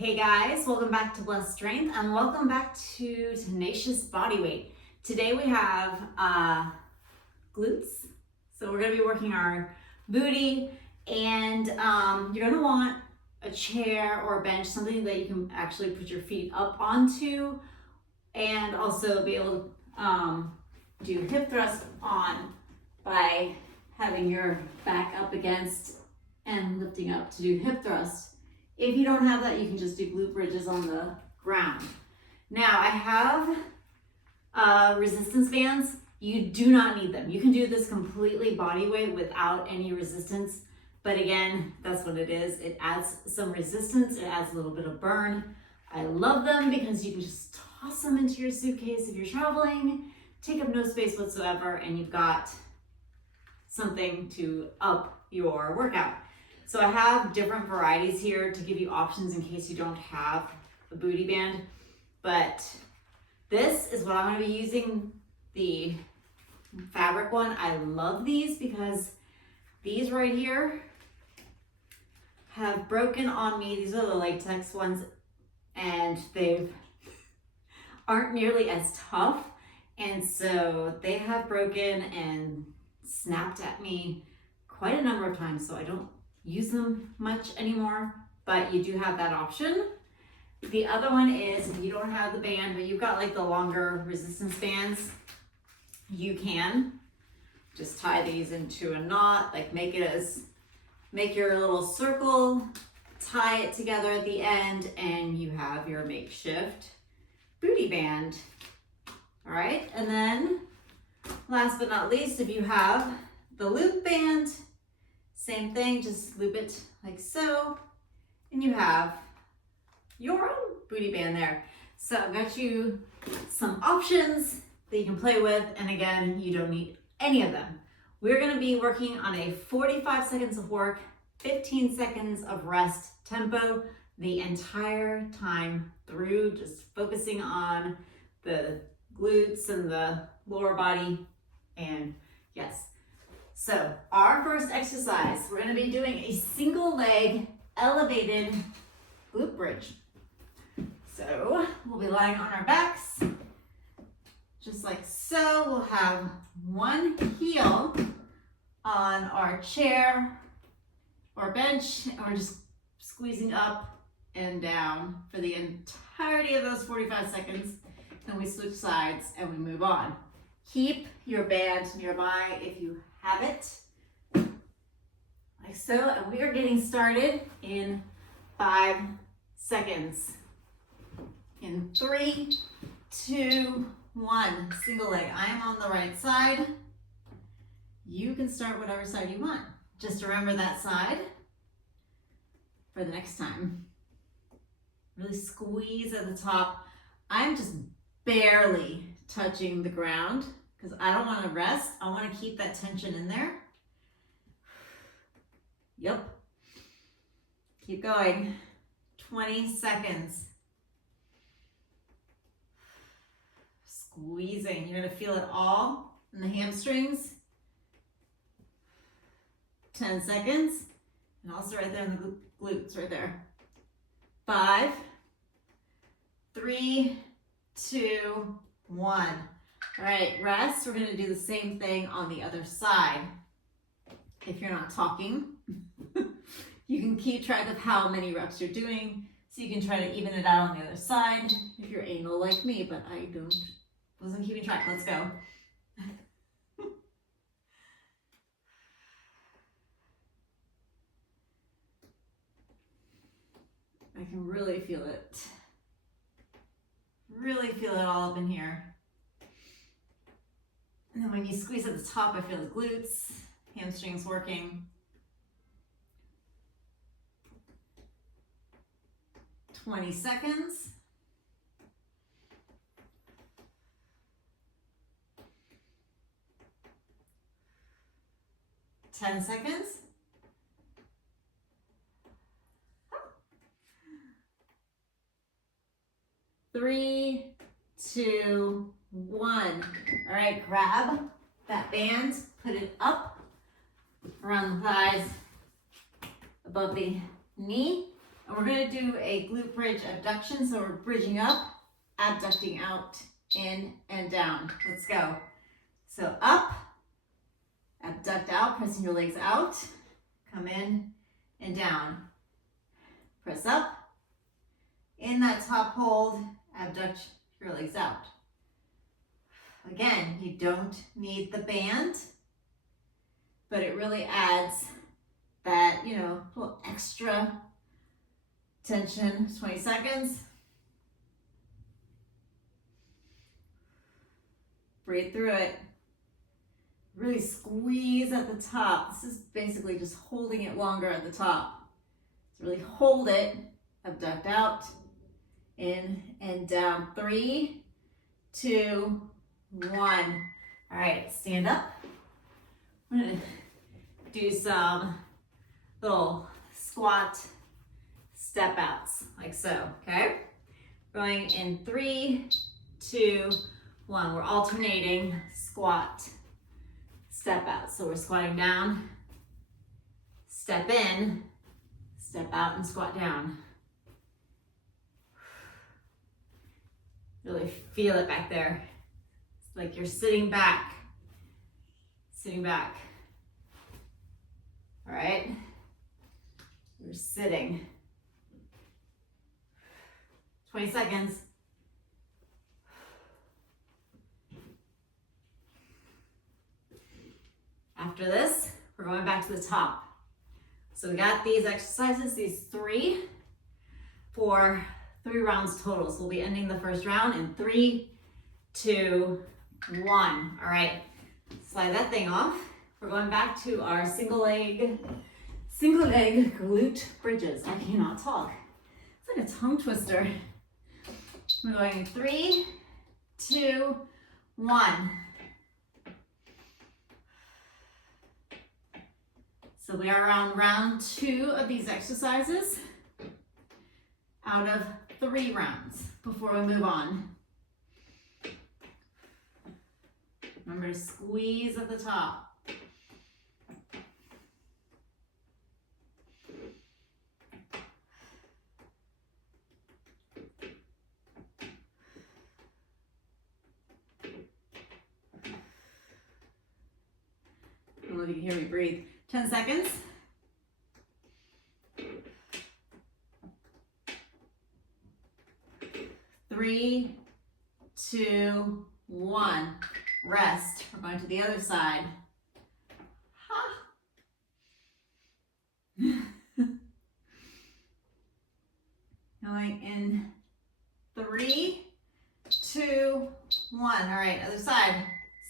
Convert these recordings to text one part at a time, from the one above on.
Hey guys, welcome back to Blessed Strength and welcome back to Tenacious Bodyweight. Today we have glutes. So we're going to be working our booty and you're going to want a chair or a bench, something that you can actually put your feet up onto and also be able to do hip thrust on by having your back up against and lifting up to do hip thrust. If you don't have that, you can just do glute bridges on the ground. Now I have resistance bands. You do not need them. You can do this completely body weight without any resistance. But again, that's what it is. It adds some resistance. It adds a little bit of burn. I love them because you can just toss them into your suitcase if you're traveling, take up no space whatsoever, and you've got something to up your workout. So I have different varieties here to give you options in case you don't have a booty band. But this is what I'm going to be using, the fabric one. I love these because these right here have broken on me. These are the latex ones and they aren't nearly as tough. And so they have broken and snapped at me quite a number of times. So I don't use them much anymore, but you do have that option. The other one is if you don't have the band, but you've got like the longer resistance bands, you can just tie these into a knot, like make your little circle, tie it together at the end, and you have your makeshift booty band. All right, and then last but not least, if you have the loop band, same thing, just loop it like so, and you have your own booty band there. So I've got you some options that you can play with, and again, you don't need any of them. We're gonna be working on a 45 seconds of work, 15 seconds of rest tempo the entire time through, just focusing on the glutes and the lower body, and yes. So our first exercise, we're gonna be doing a single leg elevated glute bridge. So we'll be lying on our backs, just like so. We'll have one heel on our chair or bench, and we're just squeezing up and down for the entirety of those 45 seconds. Then we switch sides and we move on. Keep your band nearby if you have it, like so, and we are getting started in 5 seconds. In 3, 2, 1, single leg. I am on the right side. You can start whatever side you want. Just remember that side for the next time. Really squeeze at the top. I'm just barely touching the ground because I don't want to rest. I want to keep that tension in there. Yep. Keep going. 20 seconds. Squeezing. You're going to feel it all in the hamstrings. 10 seconds. And also right there in the glutes, right there. 5, 3, 2, 1. All right, rest. We're gonna do the same thing on the other side. If you're not talking, you can keep track of how many reps you're doing, so you can try to even it out on the other side if you're anal like me, but I wasn't keeping track. Let's go. I can really feel it. Really feel it all up in here. And then when you squeeze at the top, I feel the glutes, hamstrings working. 20 seconds. 10 seconds. 3, 2, 1. All right, grab that band, put it up around the thighs, above the knee. And we're gonna do a glute bridge abduction. So we're bridging up, abducting out, in and down. Let's go. So up, abduct out, pressing your legs out, come in and down. Press up, in that top hold, abduct your legs out. Again, you don't need the band, but it really adds that, you know, little extra tension. 20 seconds. Breathe through it. Really squeeze at the top. This is basically just holding it longer at the top. So really hold it. Abduct out, in and down. 3, 2, 1. All right, stand up. We're gonna do some little squat step outs, like so, okay? Going in 3, 2, 1. We're alternating squat, step out. So we're squatting down, step in, step out and squat down. Really feel it back there. It's like you're sitting back, sitting back. All right, we're sitting. 20 seconds. After this, we're going back to the top. So we got these exercises, these 3, for 3 rounds total. So we'll be ending the first round in 3, 2, 1. All right, slide that thing off. We're going back to our single leg glute bridges. I cannot talk. It's like a tongue twister. We're going in 3, 2, 1. So we are on round 2 of these exercises out of 3 rounds before we move on. Remember to squeeze at the top. I don't know if you can hear me breathe. 10 seconds. 3, 2, 1. Rest. We're going to the other side. Ha. Going in 3, 2, 1. All right, other side.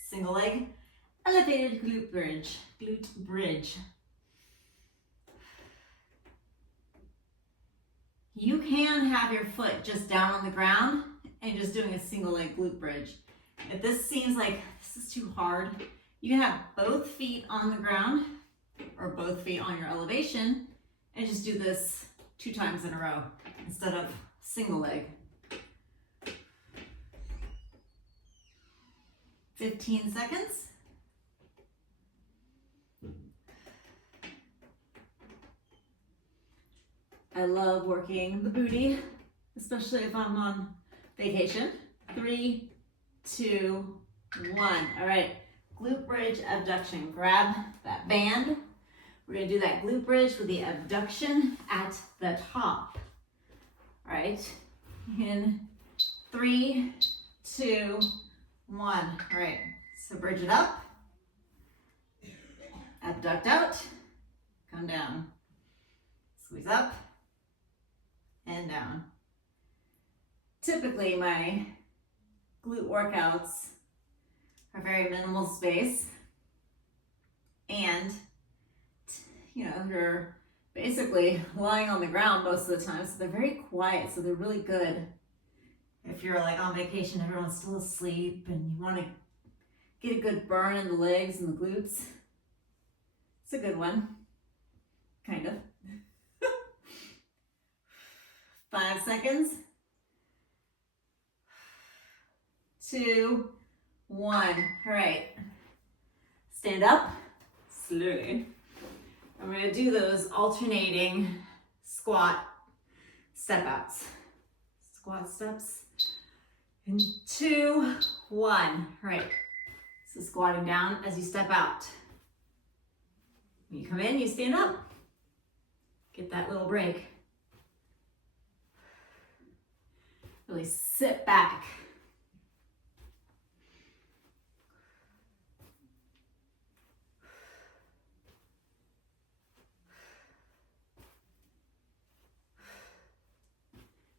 Single leg, elevated glute bridge. Glute bridge. You can have your foot just down on the ground and just doing a single leg glute bridge. If this seems like this is too hard, you can have both feet on the ground or both feet on your elevation and just do this 2 times in a row instead of single leg. 15 seconds. I love working the booty, especially if I'm on vacation. 3, 2, 1. All right, glute bridge abduction. Grab that band. We're gonna do that glute bridge with the abduction at the top. All right, in 3, 2, 1. All right, so bridge it up, abduct out, come down, squeeze up, and down. Typically, my glute workouts are very minimal space, and you know, you're basically lying on the ground most of the time, so they're very quiet, so they're really good. If you're like on vacation, everyone's still asleep, and you want to get a good burn in the legs and the glutes, it's a good one, kind of. 5 seconds. 2, 1. All right. Stand up slowly. I'm going to do those alternating squat step outs. Squat steps. In 2, 1. All right. So squatting down as you step out. When you come in, you stand up. Get that little break. Really sit back.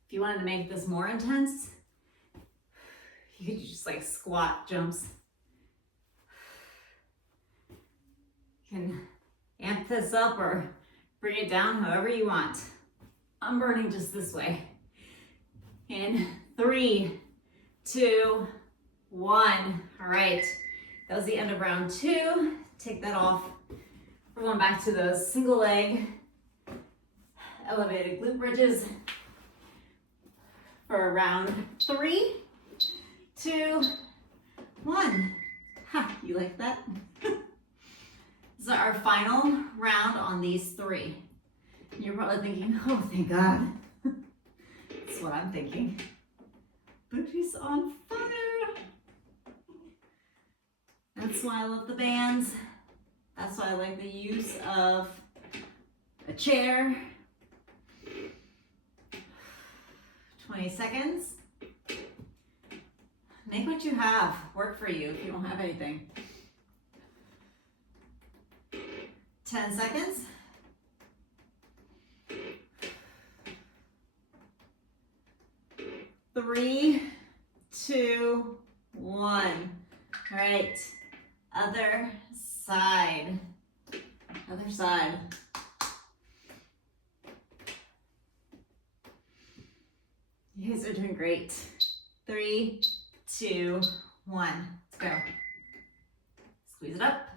If you wanted to make this more intense, you could just like squat jumps. You can amp this up or bring it down however you want. I'm burning just this way. In 3, 2, 1. All right, that was the end of round 2. Take that off. We're going back to those single leg elevated glute bridges for round 3, 2, 1. Ha, you like that? This is our final round on these 3. You're probably thinking, oh, thank God. That's what I'm thinking. Booty's on fire. That's why I love the bands. That's why I like the use of a chair. 20 seconds. Make what you have work for you if you don't have anything. 10 seconds. 3, 2, 1. All right, other side. Other side. You guys are doing great. 3, 2, 1. Let's go. Squeeze it up.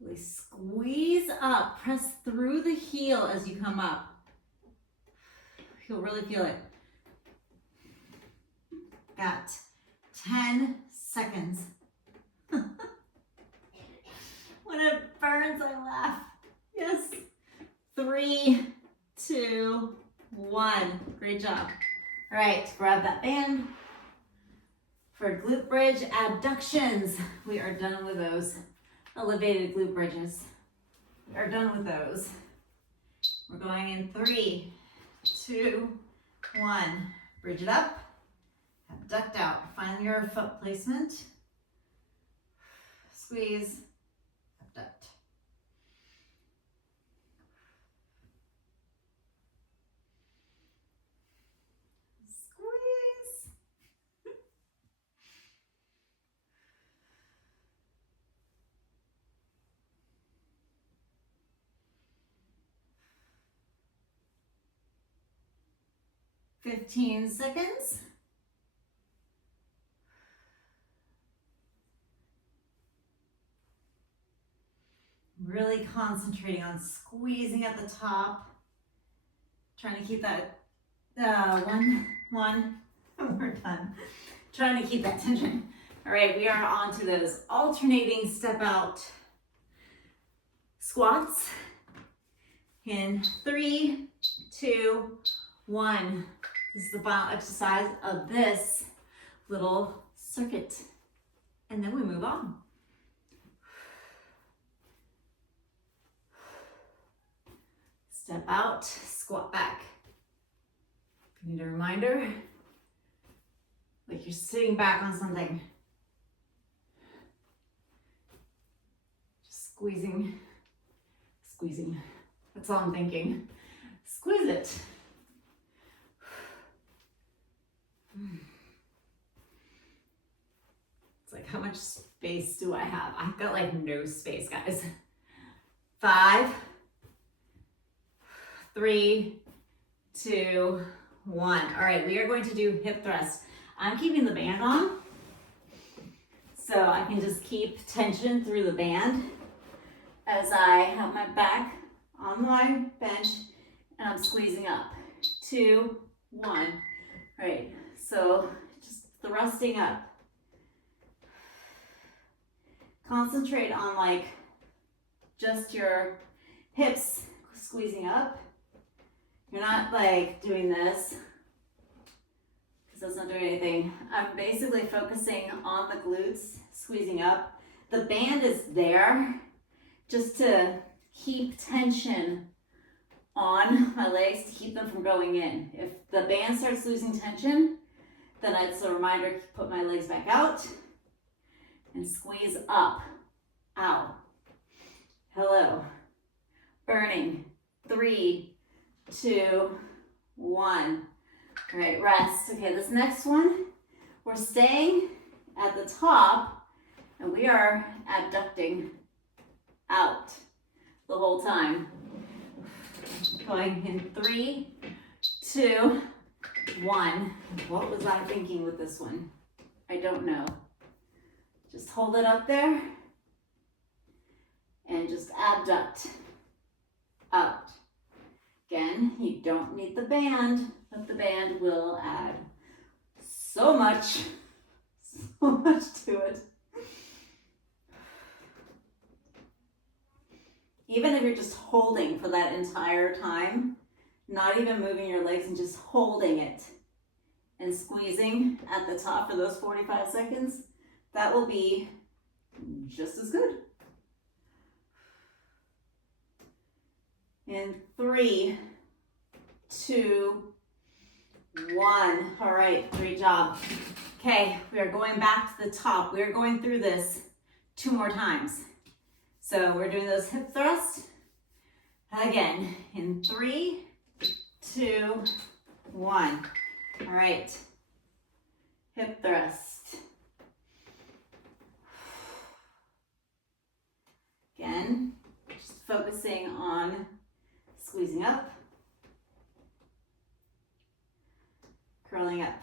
Really squeeze up, press through the heel as you come up. You'll really feel it. Got 10 seconds. When it burns, I laugh. Yes. 3, 2, 1. Great job. All right, grab that band. For glute bridge abductions, we are done with those. Elevated glute bridges. We are done with those. We're going in 3, 2, 1. Bridge it up. Abduct out. Find your foot placement. Squeeze. Abduct. Squeeze. 15 seconds. Really concentrating on squeezing at the top. Trying to keep that, one, we're done. Trying to keep that tension. All right, we are on to those alternating step out squats. In 3, 2, 1. This is the final exercise of this little circuit. And then we move on. Step out, squat back. If you need a reminder, like you're sitting back on something. Just squeezing. That's all I'm thinking. Squeeze it. It's like, how much space do I have? I've got like no space, guys. 5, 3, 2, 1. All right, we are going to do hip thrust. I'm keeping the band on, so I can just keep tension through the band. as I have my back on my bench and I'm squeezing up. 2, 1. All right, so just thrusting up. Concentrate on like just your hips squeezing up. You're not like doing this because that's not doing anything. I'm basically focusing on the glutes, squeezing up. The band is there just to keep tension on my legs, to keep them from going in. If the band starts losing tension, then it's a reminder to put my legs back out and squeeze up, out. Hello. Burning. 3, 2, 1. All right, rest. Okay, this next one, we're staying at the top and we are abducting out the whole time. Going in 3, 2, 1. What was I thinking with this one? I don't know. Just hold it up there and just abduct out. Again, you don't need the band, but the band will add so much to it. Even if you're just holding for that entire time, not even moving your legs and just holding it and squeezing at the top for those 45 seconds, that will be just as good. In 3, 2, 1. All right, great job. Okay, we are going back to the top. We are going through this 2 more times. So we're doing those hip thrusts. Again, in 3, 2, 1. All right, hip thrust. Again, just focusing on squeezing up, curling up.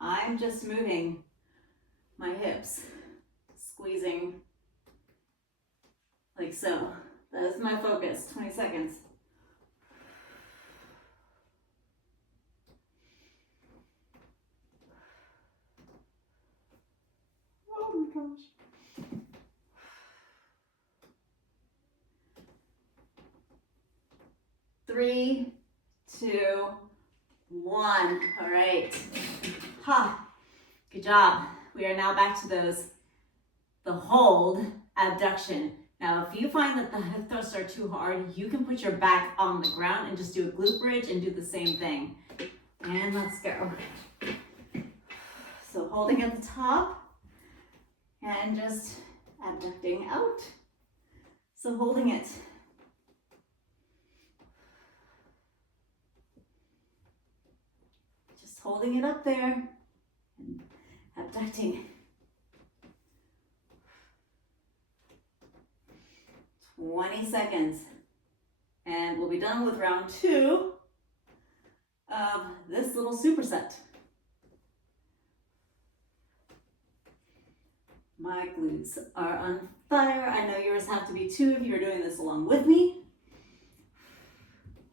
I'm just moving my hips, squeezing like so. That is my focus. 20 seconds. Oh my gosh. 3, 2, 1. All right. Ha. Good job. We are now back to the hold abduction. Now, if you find that the hip thrusts are too hard, you can put your back on the ground and just do a glute bridge and do the same thing. And let's go. So holding at the top and just abducting out. So holding it. Just holding it up there and abducting. 20 seconds. And we'll be done with round 2 of this little superset. My glutes are on fire. I know yours have to be too if you're doing this along with me.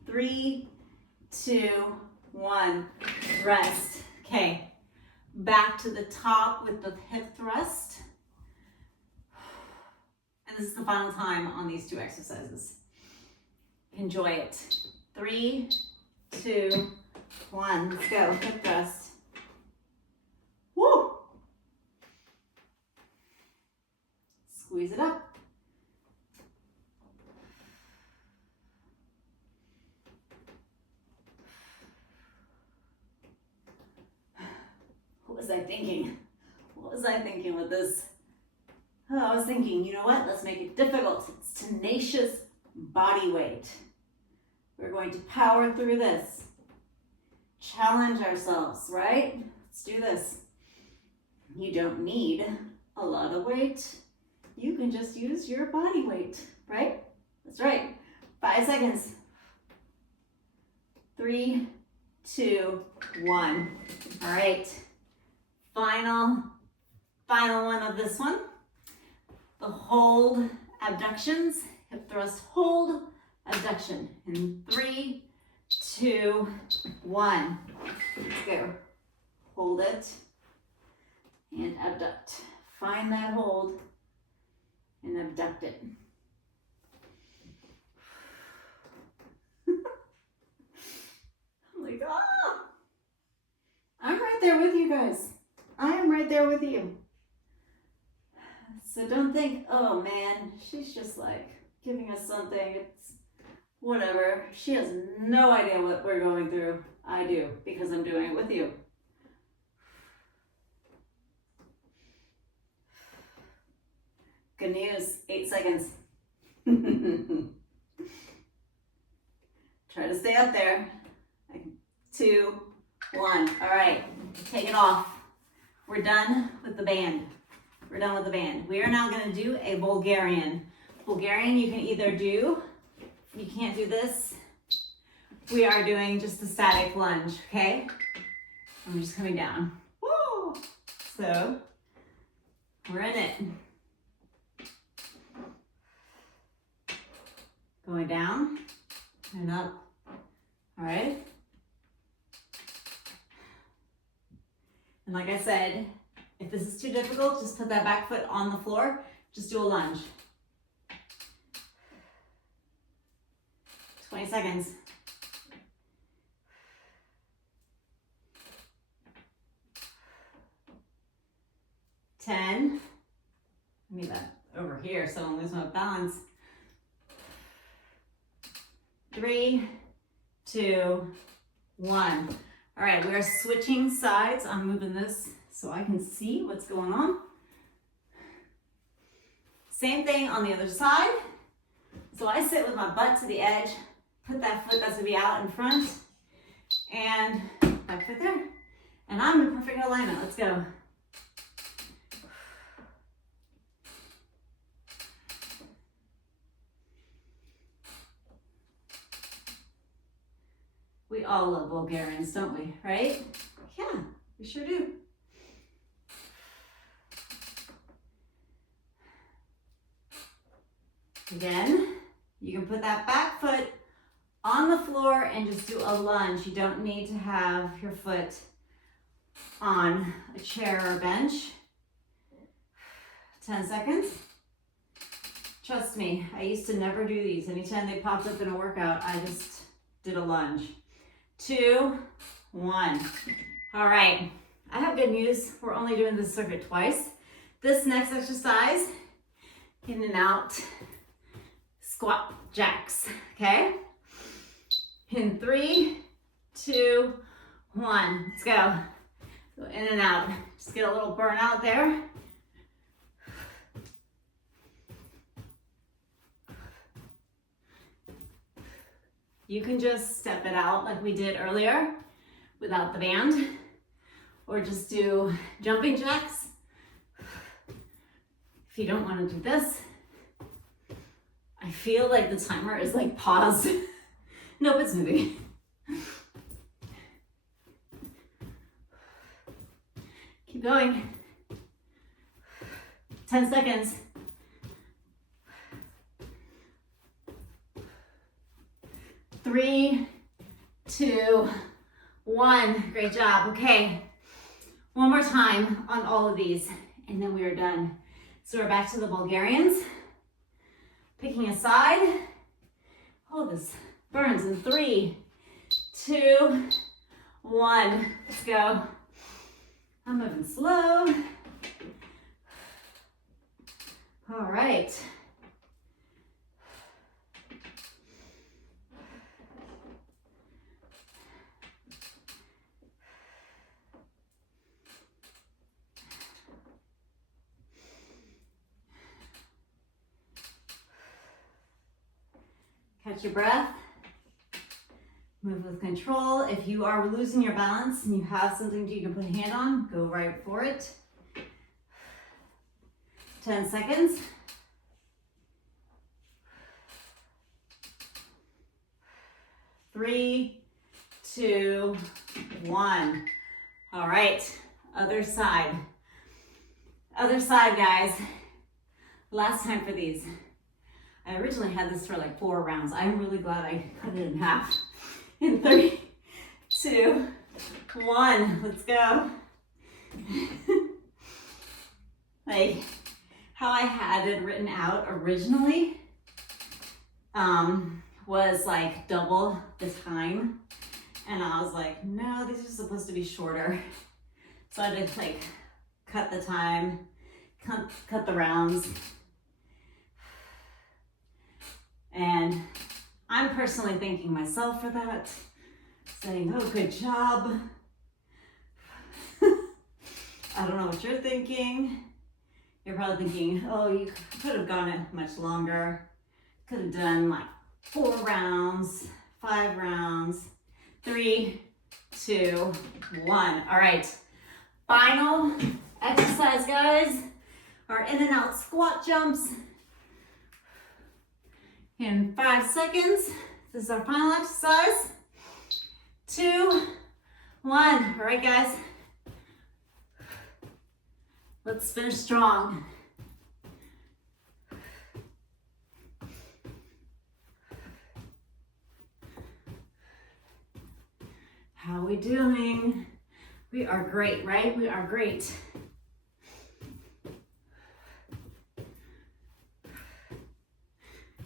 3, 2, 1, rest. Okay, back to the top with the hip thrust. And this is the final time on these 2 exercises. Enjoy it. 3, 2, 1, let's go, hip thrust. Woo! Squeeze it up. What was I thinking? What was I thinking with this? Oh, I was thinking, you know what? Let's make it difficult. It's tenacious body weight. We're going to power through this. Challenge ourselves, right? Let's do this. You don't need a lot of weight. You can just use your body weight, right? That's right. 5 seconds. 3, 2, 1. All right. Final one of this one. The hold abductions, hip thrust, hold, abduction. In 3, 2, 1. Let's go. Hold it and abduct. Find that hold and abduct it. I'm like, ah! I'm right there with you guys. I am right there with you. So don't think, oh man, she's just like giving us something. It's whatever. She has no idea what we're going through. I do, because I'm doing it with you. Good news, 8 seconds. Try to stay up there. 2, 1. All right, take it off. We're done with the band. We're done with the band. We are now gonna do a Bulgarian. Bulgarian you can either do, you can't do this, we are doing just a static lunge, okay? I'm just coming down. Woo! So, we're in it. Going down and up. All right? And like I said, if this is too difficult, just put that back foot on the floor. Just do a lunge. 20 seconds. 10. I need that over here so I don't lose my balance. 3, 2, 1. All right, we are switching sides. I'm moving this so I can see what's going on. Same thing on the other side. So I sit with my butt to the edge, put that foot that's gonna be out in front, and back foot there. And I'm in perfect alignment. Let's go. We all love Bulgarians, don't we? Right? Yeah, we sure do. Again, you can put that back foot on the floor and just do a lunge. You don't need to have your foot on a chair or a bench. 10 seconds. Trust me, I used to never do these. Anytime they popped up in a workout, I just did a lunge. 2, 1. All right, I have good news. We're only doing this circuit twice. This next exercise, in and out, squat jacks, okay? In 3, 2, 1, let's go. Go in and out. Just get a little burnout there. You can just step it out like we did earlier without the band, or just do jumping jacks. If you don't want to do this, I feel like the timer is like paused. Nope, it's moving. Keep going. 10 seconds. 3, 2, 1. Great job. Okay. One more time on all of these, and then we are done. So we're back to the Bulgarians. Picking a side. Oh, this burns in 3, 2, 1. Let's go. I'm moving slow. All right. Catch your breath. Move with control. If you are losing your balance and you have something you can put a hand on, go right for it. 10 seconds. 3, 2, 1. All right, other side. Other side, guys. Last time for these. I originally had this for like 4 rounds. I'm really glad I cut it in half. In 3, 2, 1, let's go. Like how I had it written out originally was like double the time. And I was like, no, these are supposed to be shorter. So I had to like cut the time, cut the rounds. And I'm personally thanking myself for that, saying, oh, good job. I don't know what you're thinking. You're probably thinking, oh, you could have gone it much longer. Could have done like 4 rounds, 5 rounds, 3, 2, 1. All right, final exercise, guys. Our in and out squat jumps. In 5 seconds, this is our final exercise. 2, 1. All right, guys. Let's finish strong. How are we doing? We are great, right? We are great.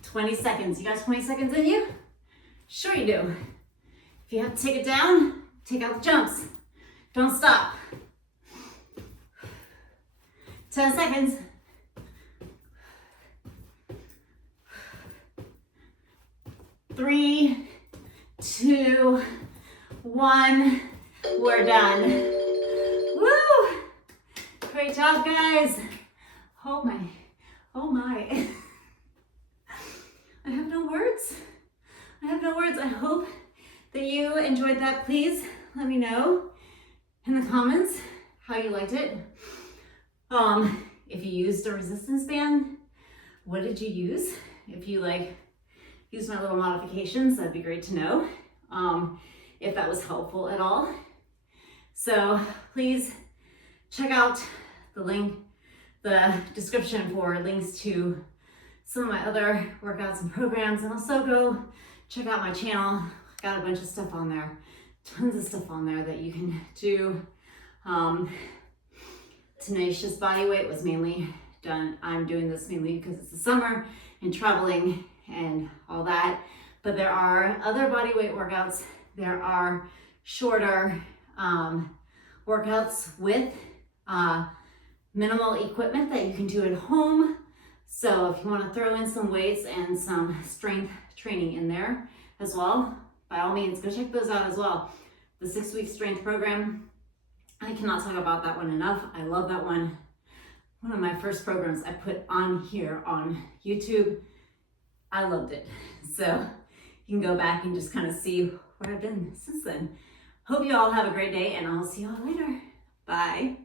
"20 seconds. You got 20 seconds in you? Sure you do. If you have to take it down, take out the jumps. Don't stop. 10 seconds. 3, 2, 1. We're done. Woo! Great job, guys. Oh my. I have no words. I hope that you enjoyed that. Please let me know in the comments how you liked it. If you used a resistance band, what did you use? If you used my little modifications, that'd be great to know. If that was helpful at all. So please check out the description for links to some of my other workouts and programs, and also go check out my channel. Got a bunch of stuff on there, tons of stuff on there that you can do. Tenacious bodyweight was mainly done. I'm doing this mainly because it's the summer and traveling and all that. But there are other bodyweight workouts. There are shorter workouts with minimal equipment that you can do at home. So if you want to throw in some weights and some strength training in there as well, by all means, go check those out as well. The 6-week strength program, I cannot talk about that one enough. I love that one. One of my first programs I put on here on YouTube. I loved it. So you can go back and just kind of see where I've been since then. Hope you all have a great day, and I'll see you all later. Bye.